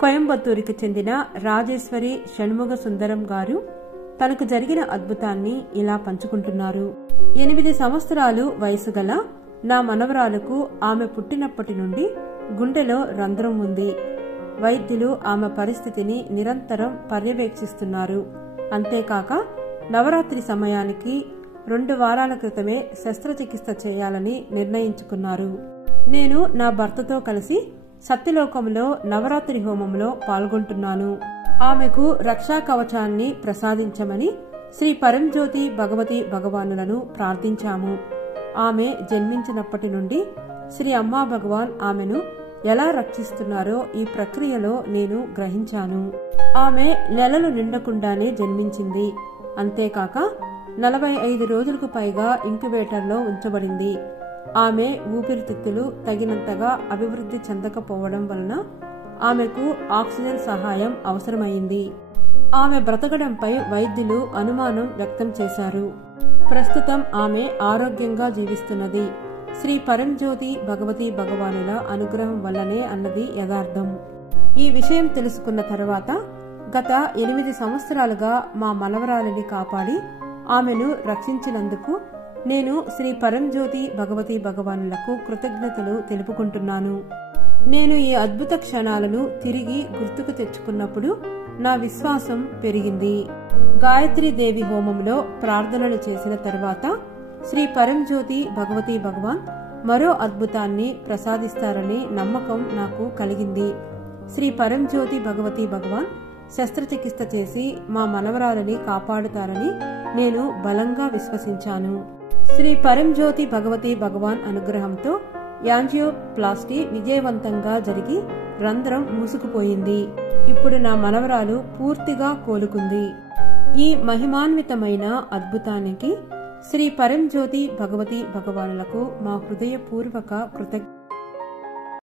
కోయంబత్తూరుకి చెందిన రాజేశ్వరి షణ్ముగ సుందరం గారు తనకు జరిగిన అద్భుతాన్ని ఇలా పంచుకుంటున్నారు. 8 సంవత్సరాలు వయసు గల నా మనవరాలకు ఆమె పుట్టినప్పటి నుండి గుండెలో రంధ్రం ఉంది. వైద్యులు ఆమె పరిస్థితిని నిరంతరం పర్యవేక్షిస్తున్నారు. అంతేకాక నవరాత్రి సమయానికి 2 వారాల క్రితమే శస్త్రచికిత్స చేయాలని నిర్ణయించుకున్నారు. నేను నా భర్తతో కలిసి సత్యలోకంలో నవరాత్రి హోమంలో పాల్గొంటున్నాను. ఆమెకు రక్షా కవచాన్ని ప్రసాదించమని శ్రీ పరంజ్యోతి భగవతి భగవానులను ప్రార్థించాము. ఆమె జన్మించినప్పటి నుండి శ్రీ అమ్మా భగవాన్ ఆమెను ఎలా రక్షిస్తున్నారో ఈ ప్రక్రియలో నేను గ్రహించాను. ఆమె నెలలు నిండకుండానే జన్మించింది. అంతేకాక 45 రోజులకు పైగా ఇంక్యుబేటర్లో ఉంచబడింది. ఆమె ఊపిరితిత్తులు తగినంతగా అభివృద్ధి చెందకపోవడం వలన ఆమెకు ఆక్సిజన్ సహాయం అవసరమైంది. ఆమె బ్రతకడంపై వైద్యులు అనుమానం వ్యక్తం చేశారు. ప్రస్తుతం ఆమె ఆరోగ్యంగా జీవిస్తున్నది శ్రీ పరంజ్యోతి భగవతి భగవానుల అనుగ్రహం వల్లనే అన్నది యథార్థం. ఈ విషయం తెలుసుకున్న తర్వాత గత 8 సంవత్సరాలుగా మా మనవరాలిని కాపాడి ఆమెను రక్షించినందుకు నేను శ్రీ పరంజ్యోతి భగవతి భగవానులకు కృతజ్ఞతలు తెలుపుకుంటున్నాను. నేను ఈ అద్భుత క్షణాలను తిరిగి గుర్తుకు తెచ్చుకున్నప్పుడు నా విశ్వాసం పెరిగింది. గాయత్రీదేవి హోమంలో ప్రార్థనలు చేసిన తర్వాత శ్రీ పరంజ్యోతి భగవతి భగవాన్ మరో అద్భుతాన్ని ప్రసాదిస్తారనే నమ్మకం నాకు కలిగింది. శ్రీ పరంజ్యోతి భగవతి భగవాన్ శస్త్రచికిత్స చేసి మా మనవరాలని కాపాడుతారని నేను బలంగా విశ్వసించాను. శ్రీ పరంజ్యోతి భగవతి భగవాన్ అనుగ్రహంతో యాంజియోప్లాస్టీ విజయవంతంగా జరిగి రంధ్రం మూసుకుపోయింది. ఇప్పుడు నా మనవరాలు పూర్తిగా కోలుకుంది. ఈ మహిమాన్వితమైన అద్భుతానికి శ్రీ పరంజ్యోతి భగవతి భగవానులకు మా హృదయపూర్వక కృతజ్ఞతలు.